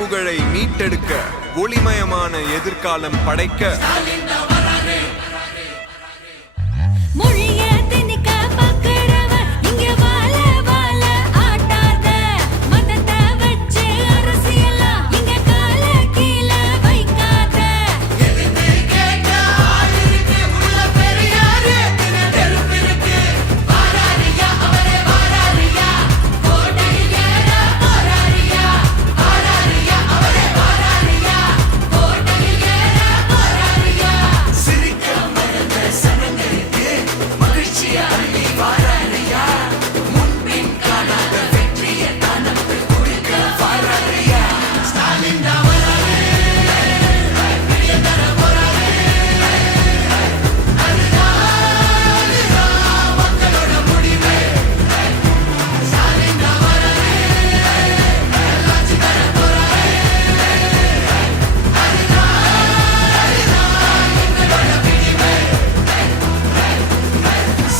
புகழை மீட்டெடுக்க ஒளிமயமான எதிர்காலம் படைக்க